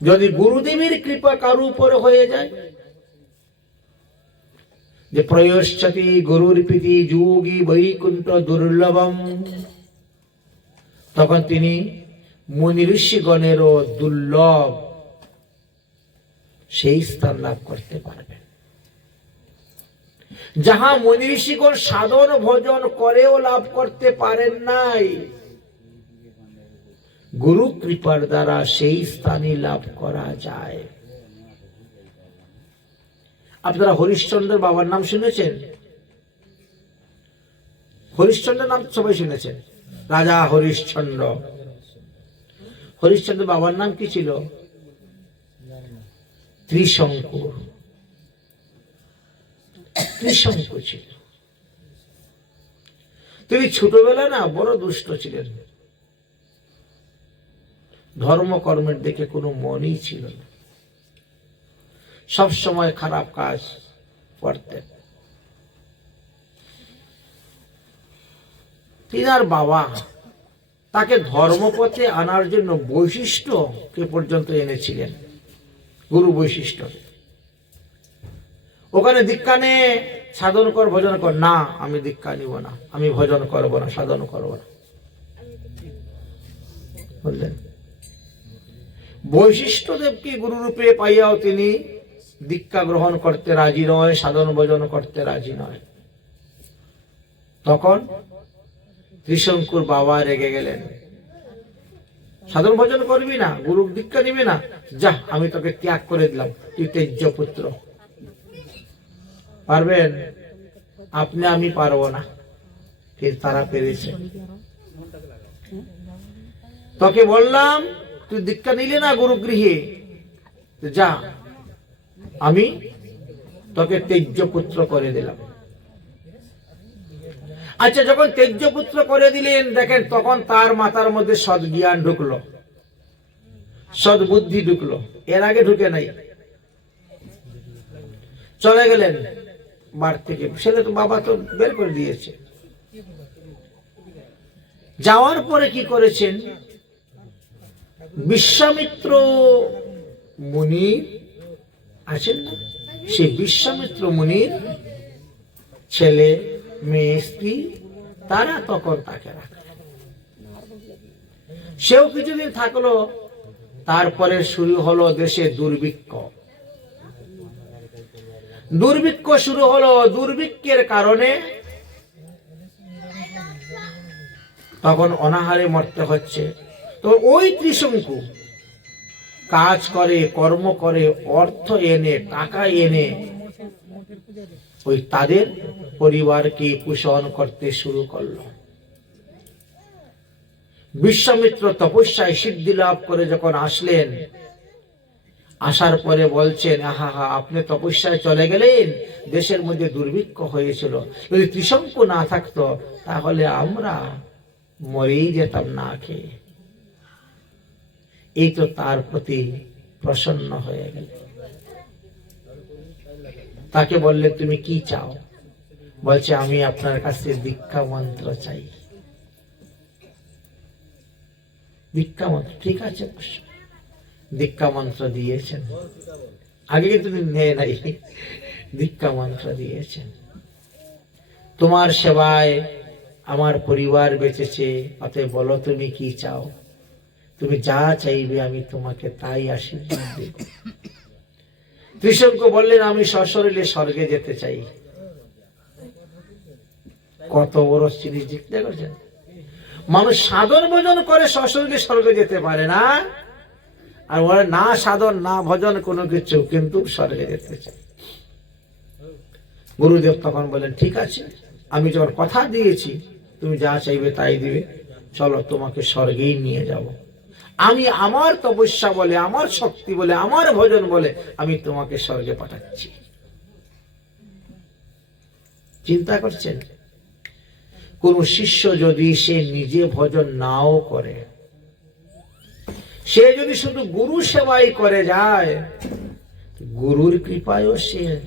যদি গুরুদেবের কৃপা কারও উপরে হয়ে যায়, যে প্রয়োশ্চতি গুরুর প্রীতি যোগী বৈকুণ্ঠ দুর্লভম, তখন তিনি মুনি ঋষিগণেরও দুর্লভ সেই স্থান লাভ করতে পারবেন। যাহা মুনি ঋষিগণ সাধন ভজন করেও লাভ করতে পারেন নাই গুরু কৃপার দ্বারা সেই স্থানে লাভ করা যায়। আপনারা হরিশ্চন্দ্র বাবার নাম শুনেছেন? হরিশ্চন্দ্রের নাম সবাই শুনেছেন? রাজা হরিশ্চন্দ্র। হরিশ্চন্দ্র বাবার নাম কি ছিল? ত্রিশঙ্কুর। ত্রিশঙ্কু ছিল। তিনি ছোটবেলায় না বড় দুষ্ট ছিলেন। ধর্মকর্মের দিকে কোনো মনই ছিল না। সব সময় খারাপ কাজ করতেন। তিনার বাবা তাকে ধর্মপথে আনার জন্য বৈশিষ্ট্যকে পর্যন্ত এনেছিলেন, গুরু বৈশিষ্ট্য ওখানে দীক্ষা নে সাধন কর, ভজন কর। না, আমি দীক্ষা নিব না, আমি ভজন করব না, সাধন করব না। বললেন বৈশিষ্ট্যদেবকে গুরুরূপে পাইয়াও তিনি দীক্ষা গ্রহণ করতে রাজি নয়, সাধন ভজন করতে রাজি নয়। তখন ত্রিশঙ্কুর বাবা রেগে গেলেন। সাধন ভজন করবি না গুরু দীক্ষা নিবি না? যা, আমি তোকে ত্যাগ করে দিলাম, তুই তেজ্য পুত্র। পারবেন? আপনি, আমি পারব না। তারা পেরেছে। তোকে বললাম তুই দীক্ষা নিলে না গুরুগৃহে? তো যা, আমি তোকে তেজ্য পুত্র করে দিলাম। আচ্ছা যখন তেজ্য পুত্র করে দিলেন, দেখেন, তখন তার মাথার মধ্যে সদ্জ্ঞান ঢুকলো। সদ্বুদ্ধি ঢুকলো। এর আগে ঢুকে নাই। চলে গেলেন বার থেকে। ছেলে তো বাবা তো বের করে দিয়েছে। যাওয়ার পরে কি করেছেন? বিশ্বামিত্র মুনি আছেন না? সেই বিশ্বামিত্র মুনির ছেলে, মেয়ে, স্ত্রী, তারা তখন তাকে রাখে। সেও কিছুদিন থাকল, তারপরে শুরু হলো দেশে দুর্ভিক্ষ। দুর্ভিক্ষ শুরু হলো দুর্ভিক্ষের কারণে। তখন অনাহারে মরতে হচ্ছে। তো ওই ত্রিশঙ্কু কাজ করে, কর্ম করে, অর্থ এনে, টাকা এনে, ওই তাদের পরিবারকে পোষণ করতে শুরু করল। বিশ্বামিত্র তপস্যায় সিদ্ধি লাভ করে যখন আসলেন, আসার পরে বলছেন, আহা, হা, আপনি তপস্যায় চলে গেলেন, দেশের মধ্যে দুর্ভিক্ষ হয়েছিল। যদি ত্রিশঙ্কু না থাকতো, তাহলে আমরা মরেই যেতাম না খেয়ে। এই তো তার প্রতি প্রসন্ন হয়ে গেল। তাকে বললে, তুমি কি চাও? বলছে, আমি আপনার কাছে দীক্ষা মন্ত্র চাই। দীক্ষা মন্ত্র, ঠিক আছে। দীক্ষা মন্ত্র দিয়েছেন। আগে কিন্তু নেয় নাই। দীক্ষা মন্ত্র দিয়েছেন। তোমার সেবায় আমার পরিবার বেঁচেছে, অতএব বলো তুমি কি চাও? তুমি যা চাইবে আমি তোমাকে তাই আশীর্বাদ দেব। ত্রিশঙ্ক বললেন, আমি সশরীরে স্বর্গে যেতে চাই। কত বড় জিনিস দেখতে করছেন? মানুষ সাধন ভোজন করে সশরীরে স্বর্গে যেতে পারে না, আর ওরা না সাধন, না ভজন কোনো কিছু, কিন্তু স্বর্গে যেতে চায়। গুরুদেব তখন বলেন ঠিক আছে, আমি যখন কথা দিয়েছি, তুমি যা চাইবে তাই দিবে। চলো তোমাকে স্বর্গেই নিয়ে যাব। আমি আমার তপস্যা বলে, আমার শক্তি বলে, আমার ভজন বলে আমি তোমাকে স্বর্গে পাঠাচ্ছি। চিন্তা করছেন? কোন শিষ্য যদি সে নিজে ভজন নাও করে, সে যদি শুধু গুরু সেবাই করে যায়, গুরুর কৃপায়ও সে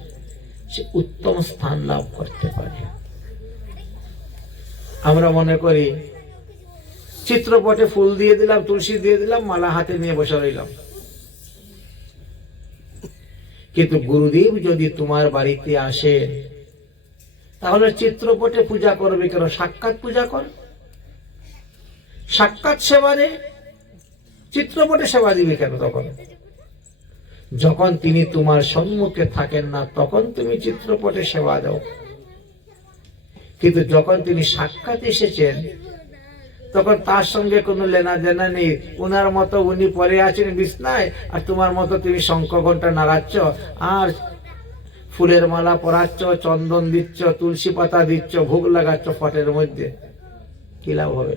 সে উত্তম স্থান লাভ করতে পারে। আমরা মনে করি চিত্রপটে ফুল দিয়ে দিলাম, তুলসী দিয়ে দিলাম, মালা হাতে নিয়ে বসে রইলাম। কিন্তু গুরুদেব যদি তোমার বাড়িতে আসে, তাহলে চিত্রপটে পূজা করবে কেন? সাক্ষাৎ পূজা কর। সাক্ষাৎ সেবা নে। চিত্রপটে সেবা দিবে কেন তখন? যখন তিনি তোমার সম্মুখে থাকেন না, তখন তুমি চিত্রপটে সেবা দাও। কিন্তু যখন তিনি সাক্ষাৎ এসেছেন তখন তার সঙ্গে কোনো লেনা দেনা নেই। ওনার মতো উনি পরে আছেন বিছনায়, আর তোমার মতো তুমি শঙ্খ ঘণ্টা নাড়াচ্ছ, আর ফুলের মালা পরাচ্ছ, চন্দন দিচ্ছ, তুলসী পাতা দিচ্ছ, ভোগ লাগাচ্ছ ফটের মধ্যে। কি লাভ হবে?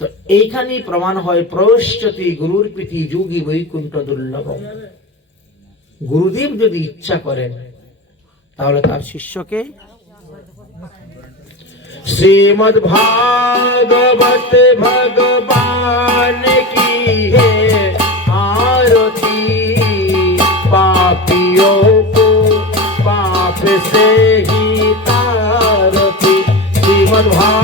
তো এইখানেই প্রমাণ হয় প্রবেশতি গুরুর প্রীতি যোগী বৈকুণ্ঠ দুর্লভ গুরুদেব যদি ইচ্ছা করেন তাহলে তার শিষ্যকে শ্রীমদ ভাগবত ভগবান কি হে আরতি? পাপিও কো, পাপ সে তারতি। শ্রীমদ ভাগ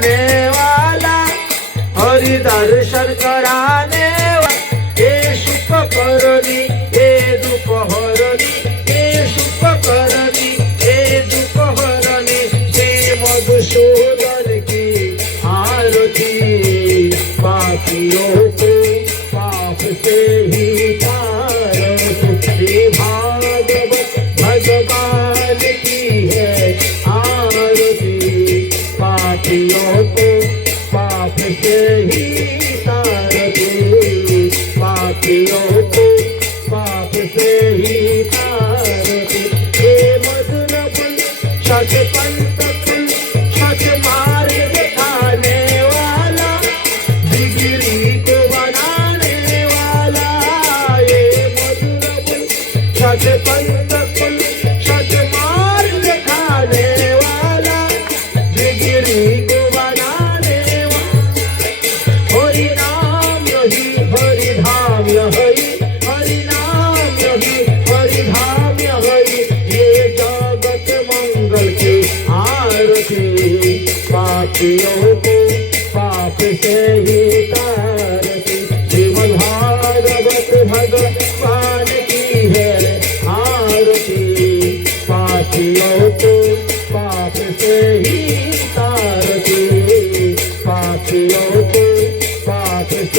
मिटाने वाला हरि दर्शन कराने वाला ये सुख करनी ये दुख हरनी ये सुख करनी ये दुख हरनी श्री मधुसूदन की आरती पापियों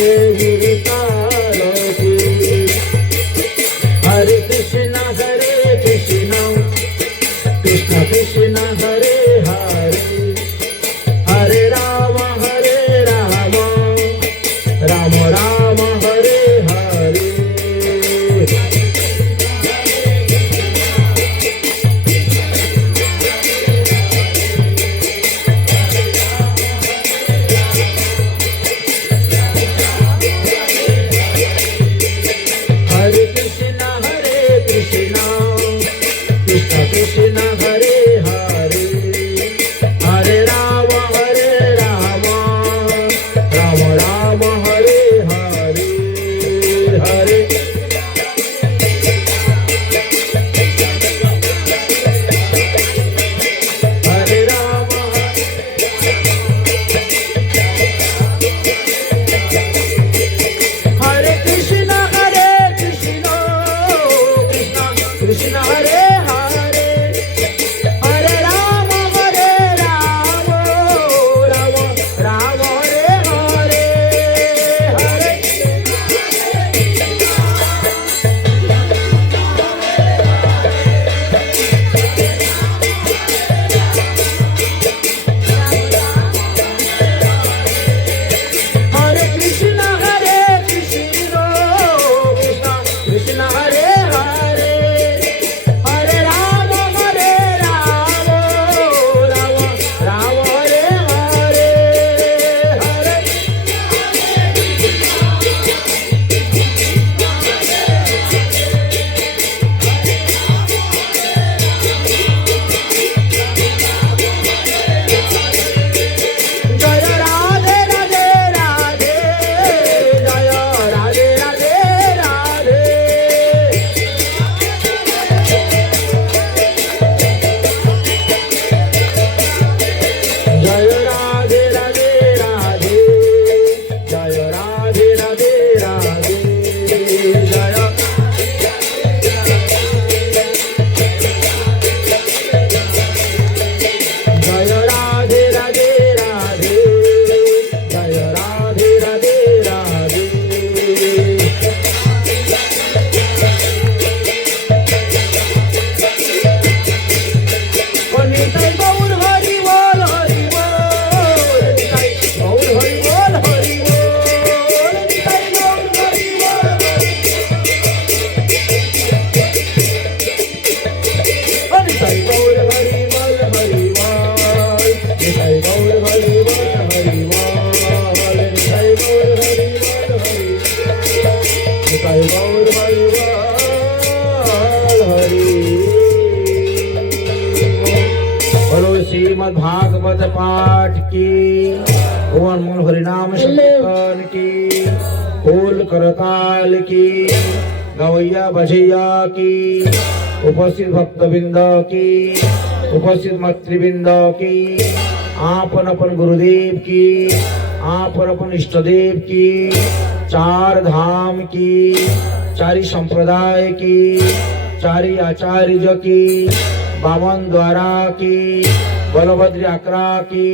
cheio. भागवत पाठ की। भुवन मूल हरिनाम संकीर्तन की। फूल करताल की। गवैया बजैया की। उपस्थित भक्तबिंद की। उपस्थित मातृबिंद की। आपन अपन गुरुदेव की। आपन अपन इष्ट देव की। चार धाम की। चारी संप्रदाय की। चारी आचार्य की। बामन द्वारा की। বলভদ্রী আক্রা কি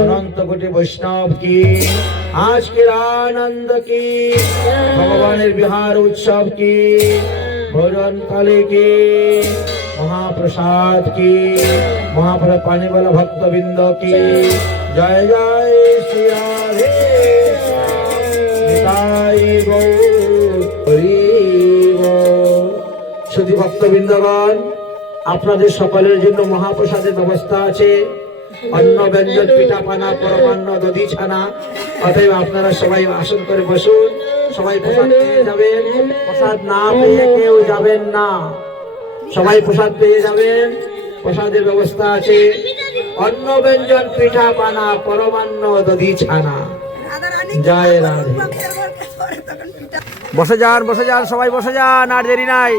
অনন্ত কোটি বৈষ্ণব কি? আজকের আনন্দ কি? ভগবানের বিহার উৎসব কি? ভোজন কালে কি? মহাপ্রসাদ কি? মহাপ্রসাদ ভক্ত বৃন্দ কি? জয় জয় শ্রী রাধে শুধু ভক্তবৃন্দগণ আপনাদের সকলের জন্য মহাপ্রসাদের ব্যবস্থা আছে। অন্ন, ব্যঞ্জন পিঠা পানা পরমান্ন দধি ছানা অতএব আপনারা সবাই আসন করে বসুন। সবাই প্রসাদ পেয়ে যাবেন। প্রসাদ না পেয়ে কেউ যাবেন না। সবাই প্রসাদ পেয়ে যাবেন। প্রসাদের ব্যবস্থা আছে। অন্ন, ব্যঞ্জন পিঠা পানা পরমান্ন দধি ছানা জয় রাধে। বসে যান বসে যান, সবাই বসে যান। আর দেরি নাই।